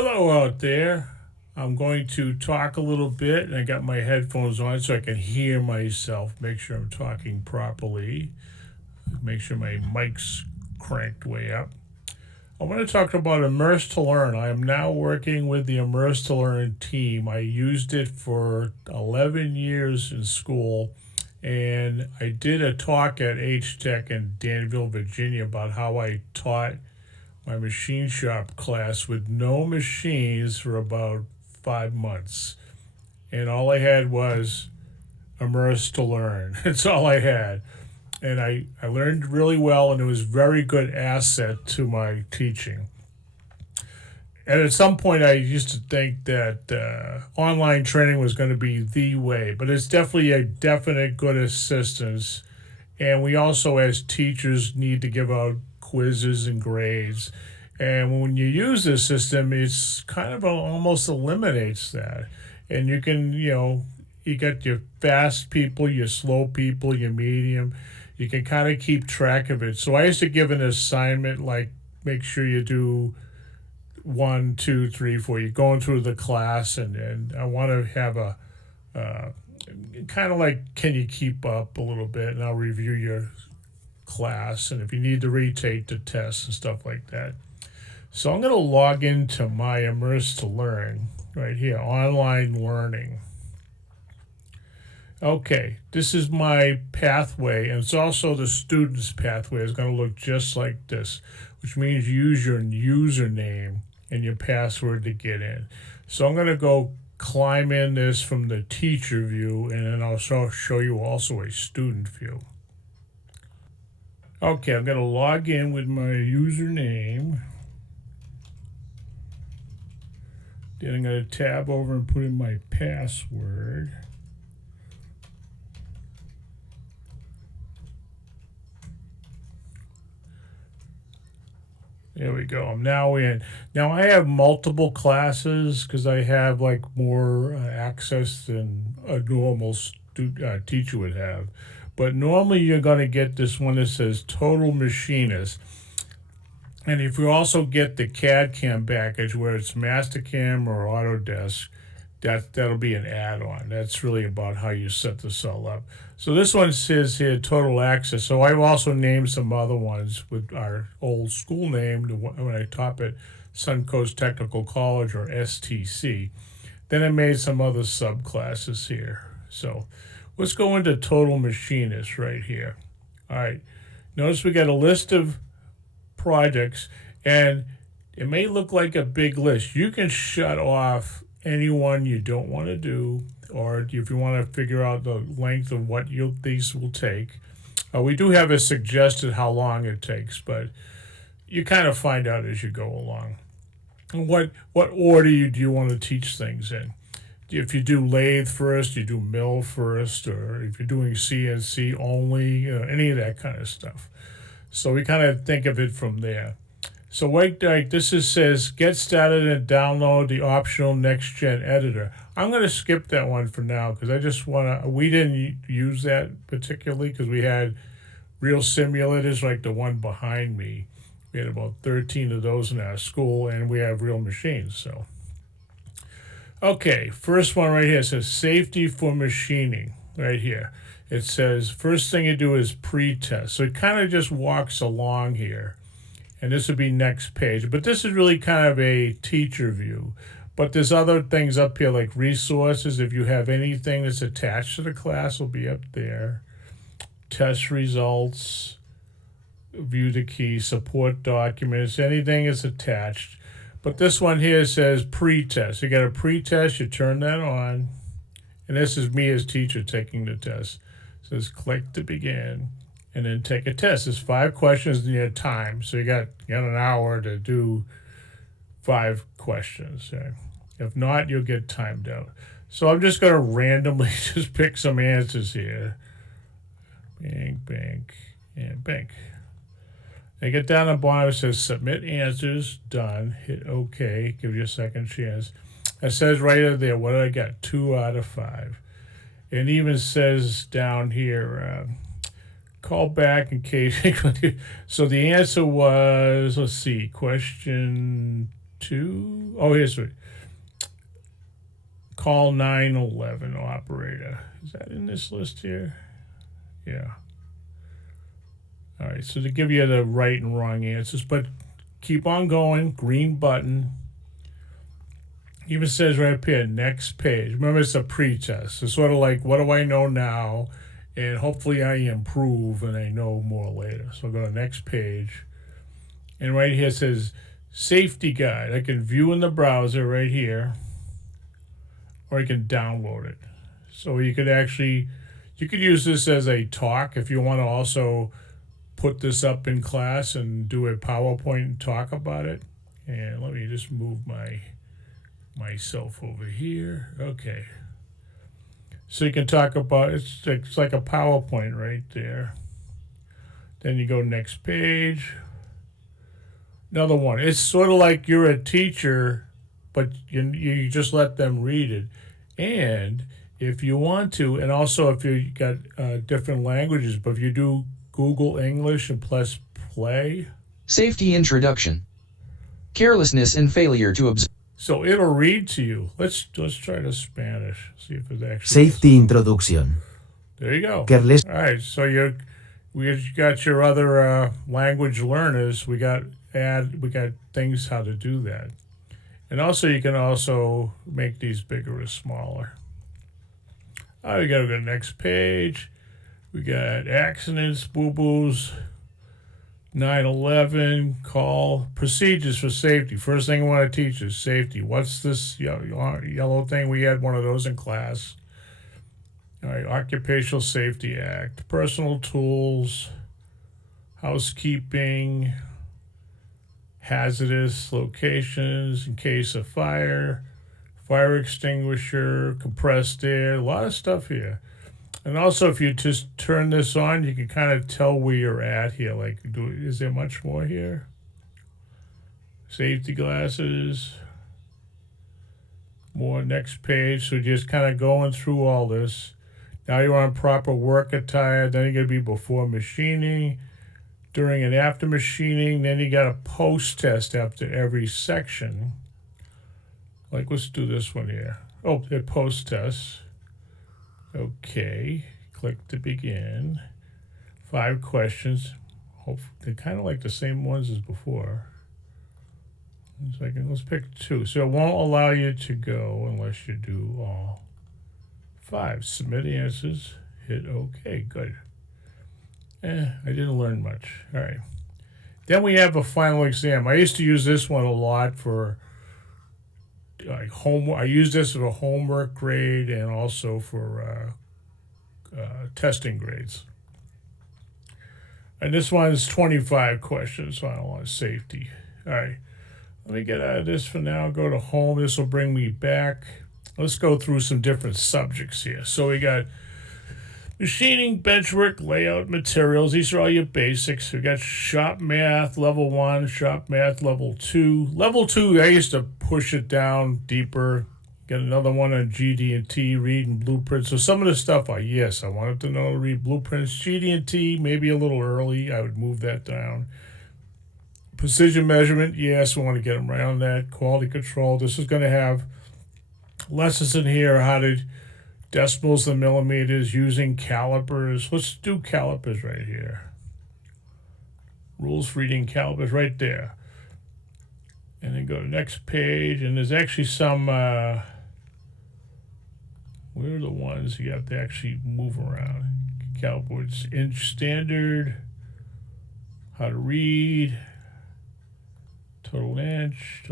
Hello out there. I'm going to talk a little bit, and I got my headphones on so I can hear myself, make sure I'm talking properly, make sure my mic's cranked way up. I want to talk about Immerse to Learn. I am now working with the Immerse to Learn team. I used it for 11 years in school, and I did a talk at H Tech in Danville, Virginia about how I taught my machine shop class with no machines for about 5 months. And all I had was Immerse to Learn. That's all I had. And I learned really well, and it was a very good asset to my teaching. And at some point, I used to think that online training was going to be the way, but it's definitely a definite good assistance. And we also, as teachers, need to give out quizzes and grades. And when you use this system, it's kind of almost eliminates that. And you can, you got your fast people, your slow people, your medium. You can kind of keep track of it. So I used to give an assignment like make sure you do one, two, three, four. You're going through the class, and I want to have a kind of like, can you keep up a little bit? And I'll review your class, and if you need to retake the tests and stuff like that. So I'm going to log into my Immerse to Learn right here, online learning. Okay, this is my pathway, and it's also the student's pathway. It's going to look just like this, which means use your username and your password to get in. So I'm going to go climb in this from the teacher view, and then I'll show you also a student view. Okay, I'm going to log in with my username. Then I'm going to tab over and put in my password. There we go. I'm now in. Now I have multiple classes because I have like more access than a normal teacher would have. But normally you're going to get this one that says Total Machinist. And if you also get the CAD CAM package where it's MasterCam or Autodesk, that'll be an add-on. That's really about how you set this all up. So this one says here Total Access. So I've also named some other ones with our old school name when I taught at Suncoast Technical College, or STC. Then I made some other subclasses here. So let's go into Total Machinist right here. All right. Notice we got a list of projects, and it may look like a big list. You can shut off anyone you don't want to do, or if you want to figure out the length of what these will take. We do have a suggested how long it takes, but you kind of find out as you go along. What order do you want to teach things in? If you do lathe first, you do mill first, or if you're doing CNC only, any of that kind of stuff. So we kind of think of it from there. So wait, this says get started and download the optional next gen editor. I'm going to skip that one for now because I just want to. We didn't use that particularly because we had real simulators like the one behind me. We had about 13 of those in our school, and we have real machines. So, okay, first one right here says safety for machining. Right here, it says first thing you do is pre-test. So it kind of just walks along here. And this would be next page. But this is really kind of a teacher view. But there's other things up here like resources. If you have anything that's attached to the class, will be up there. Test results, view the key, support documents, anything is attached. But this one here says pre-test. You got a pre-test, you turn that on. And this is me as teacher taking the test. It says click to begin. And then take a test. There's 5 questions in your time. So you got an hour to do 5 questions. If not, you'll get timed out. So I'm just going to randomly just pick some answers here. Bank, bank, and bank. They get down the bottom, it says submit answers, done. Hit OK, give you a second chance. It says right over there, what did I get? 2 out of 5. It even says down here, call back in case. So the answer was, let's see, question 2. Oh, here's it. Call 911 operator. Is that in this list here? Yeah. All right, so to give you the right and wrong answers, but keep on going. Green button. Even says right up here, next page. Remember, it's a pretest. It's sort of like, what do I know now? And hopefully I improve and I know more later. So I'll go to next page. And right here it says safety guide. I can view in the browser right here, or I can download it. So you could use this as a talk if you want to also put this up in class and do a PowerPoint and talk about it. And let me just move myself over here. Okay. So you can talk about it's like a PowerPoint right there. Then you go next page. Another one. It's sort of like you're a teacher, but you just let them read it. And if you want to, and also if you got different languages, but if you do Google English and press play. Safety introduction. Carelessness and failure to observe. So it'll read to you. Let's try the Spanish. See if it actually. Safety introduction. There you go. Careless. All right. So we got your other language learners. We got things how to do that, and also you can also make these bigger or smaller. All right, we got to go to the next page. We got accidents, boo-boos, 9/11, call, procedures for safety. First thing I want to teach is safety. What's this yellow thing? We had one of those in class. All right, Occupational Safety Act, personal tools, housekeeping, hazardous locations in case of fire, fire extinguisher, compressed air, a lot of stuff here. And also, if you just turn this on, you can kind of tell where you're at here. Like, is there much more here? Safety glasses. More next page. So just kind of going through all this. Now you're on proper work attire. Then you're going to be before machining, during and after machining. Then you got a post test after every section. Like, let's do this one here. Oh, the post test. Okay, click to begin. 5 questions. They're kind of like the same ones as before. Let's pick 2. So it won't allow you to go unless you do all 5. Submit answers. Hit OK. Good. I didn't learn much. All right. Then we have a final exam. I used to use this one a lot for like homework. I use this as a homework grade and also for testing grades. And this one is 25 questions on safety. All right, let me get out of this for now. Go to home. This will bring me back. Let's go through some different subjects here. So we got machining, benchwork, layout, materials. These are all your basics. We got shop math level 1, shop math level 2. Level 2, I used to push it down deeper. Got another one on GD&T, reading blueprints. So some of the stuff, I wanted to know to read blueprints. GD&T, maybe a little early. I would move that down. Precision measurement, yes, we want to get them right on that. Quality control. This is going to have lessons in here, how to decimals and millimeters, using calipers. Let's do calipers right here. Rules for reading calipers right there. And then go to the next page. And there's actually some, where are the ones you have to actually move around? Calipers, inch standard, how to read, total inch.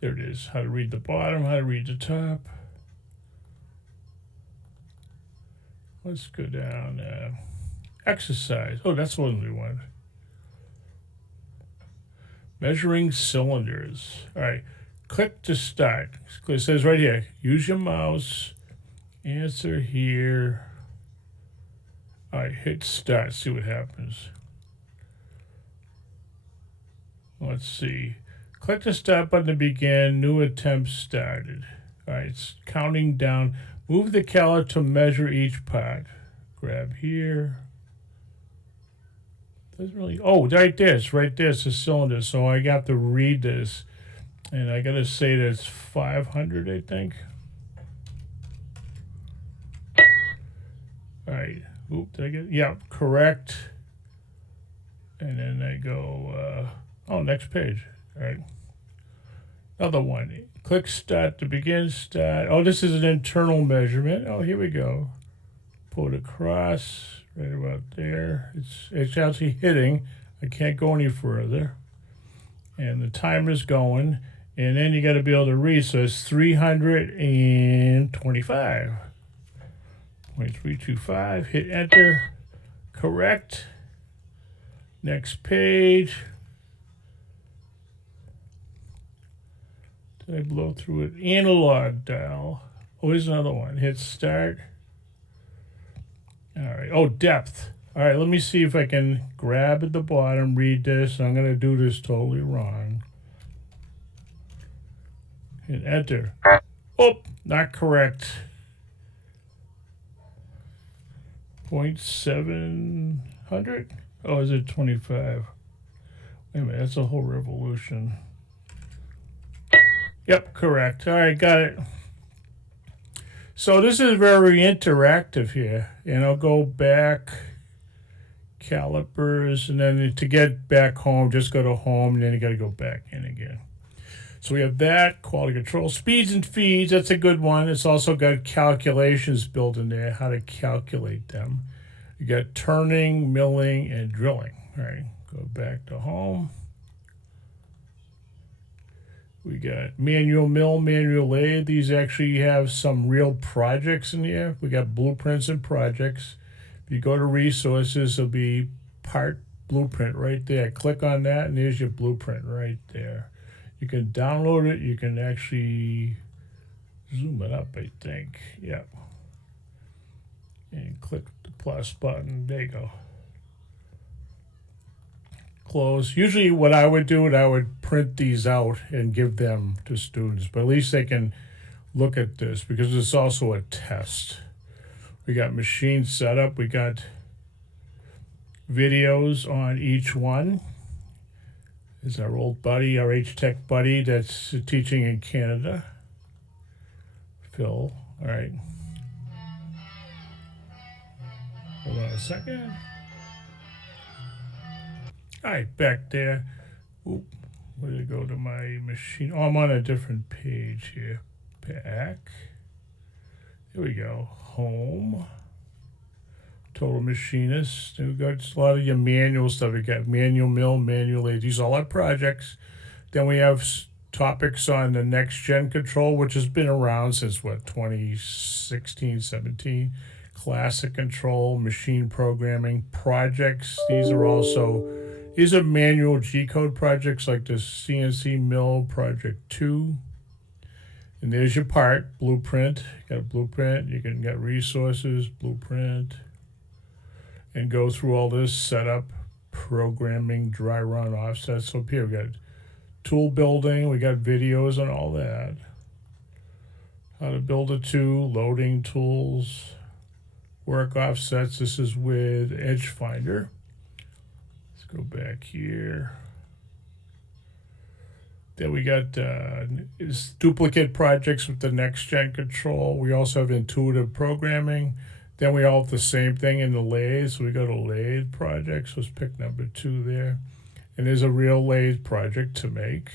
There it is. How to read the bottom, how to read the top. Let's go down. Exercise. Oh, that's one we want. Measuring cylinders. All right. Click to start. It says right here, use your mouse. Answer here. All right, hit start. See what happens. Let's see. Click the start button to begin. New attempt started. All right, it's counting down. Move the caliper to measure each part. Grab here. Doesn't really. Oh, right there. It's right there. It's a cylinder. So I got to read this, and I got to say that it's 500. I think. All right. Oop. Did I get? Yeah. Correct. And then I go. Next page. All right. Another one. Click start to begin start. Oh, this is an internal measurement. Oh, here we go. Pull it across right about there. It's actually hitting. I can't go any further. And the timer's going. And then you got to be able to read. So it's 325. 0.325. Hit enter. Correct. Next page. Did I blow through it? Analog dial. Oh, here's another one. Hit start. All right. Oh, depth. All right, let me see if I can grab at the bottom, read this. I'm going to do this totally wrong. Hit enter. Oh, not correct. 0.700? Oh, is it 25? Wait a minute, that's a whole revolution. Yep, correct. All right, got it. So this is very interactive here. And I'll go back, calipers, and then to get back home, just go to home, and then you got to go back in again. So we have that, quality control, speeds and feeds. That's a good one. It's also got calculations built in there, how to calculate them. You got turning, milling, and drilling. All right, go back to home. We got manual mill, manual lathe. These actually have some real projects in here. We got blueprints and projects. If you go to resources, there'll be part blueprint right there. Click on that, and there's your blueprint right there. You can download it. You can actually zoom it up, I think. Yeah. And click the plus button. There you go. Close. Usually what I would do is I would print these out and give them to students, but at least they can look at this because it's also a test. We got machine setup. We got videos on each one. Is our old buddy, our H-Tech buddy that's teaching in Canada. Phil. All right. Hold on a second. All right, back there. Oop, where did it go to my machine? Oh, I'm on a different page here. Back. Here we go. Home. Total machinist. We've got a lot of your manual stuff. We got manual mill, manual lathe. These are all our projects. Then we have topics on the next gen control, which has been around since what, 2016, 17. Classic control, machine programming, projects. These are manual G-code projects like the CNC Mill Project 2. And there's your part, blueprint. You got a blueprint. You can get resources, blueprint. And go through all this setup, programming, dry run, offset. So up here we got tool building. We got videos on all that. How to build a tool, loading tools, work offsets. This is with Edge Finder. Go back here. Then we got duplicate projects with the next gen control. We also have intuitive programming. Then we all have the same thing in the lathe. So we go to lathe projects. Let's pick number 2 there. And there's a real lathe project to make.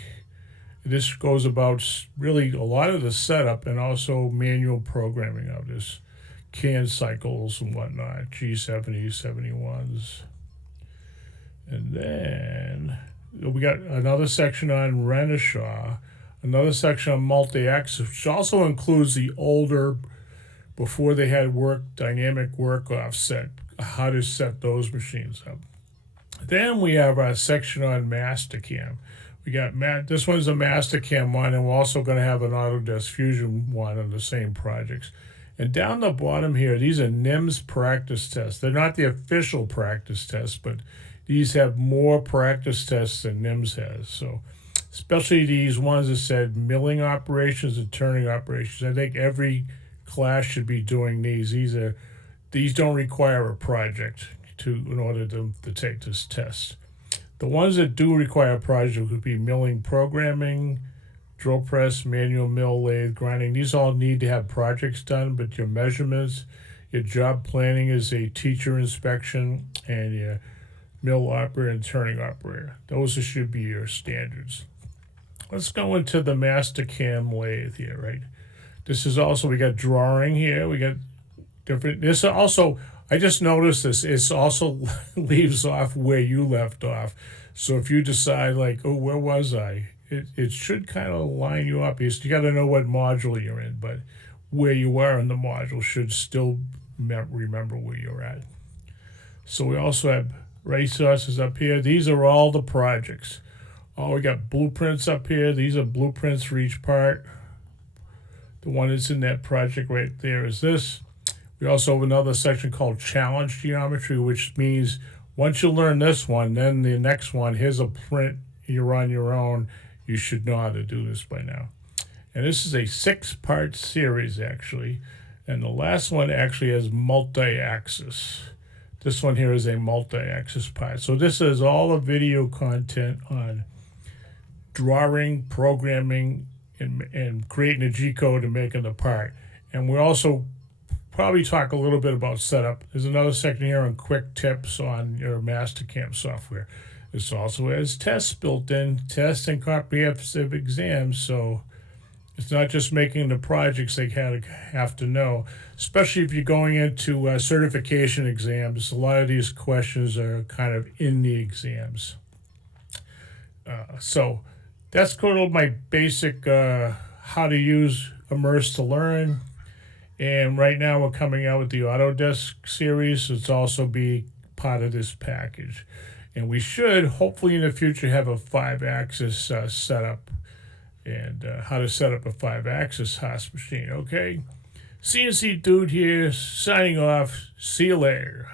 This goes about really a lot of the setup and also manual programming of this. CAN cycles and whatnot, G70s, 71s. And then we got another section on Renishaw, another section on multi-X, which also includes the older, before they had dynamic work offset, how to set those machines up. Then we have a section on MasterCam. We got this one's a MasterCam one, and we're also going to have an Autodesk Fusion one on the same projects. And down the bottom here, these are NIMS practice tests. They're not the official practice tests, but these have more practice tests than NIMS has. So especially these ones that said milling operations and turning operations. I think every class should be doing these. These don't require a project. in order to take this test. The ones that do require projects would be milling programming, drill press, manual mill, lathe, grinding. These all need to have projects done, but your measurements, your job planning is a teacher inspection, and your mill operator and turning operator. Those should be your standards. Let's go into the MasterCam lathe here, right? This is also, we got drawing here. We got different, this also, I just noticed this, it's also leaves off where you left off. So if you decide like, oh, where was I? It should kind of line you up. You got to know what module you're in, but where you are in the module should still remember where you're at. So we also have resources up here. These are all the projects. Oh, we got blueprints up here. These are blueprints for each part. The one that's in that project right there is this. We also have another section called challenge geometry, which means once you learn this one, then the next one, here's a print, you're on your own. You should know how to do this by now. And this is a 6-part series, actually. And the last one actually has multi-axis. This one here is a multi-axis part. So this is all the video content on drawing, programming, and creating a G-code and making the part. And we also probably talk a little bit about setup. There's another section here on quick tips on your MasterCam software. This also has tests built in, tests and comprehensive exams, so it's not just making the projects they have to know, especially if you're going into certification exams. A lot of these questions are kind of in the exams. So that's kind of my basic how to use Immerse to learn. And right now we're coming out with the Autodesk series. It's also be part of this package. And we should, hopefully in the future, have a 5-axis setup and how to set up a 5-axis Haas machine, okay? CNC Dude here, signing off. See you later.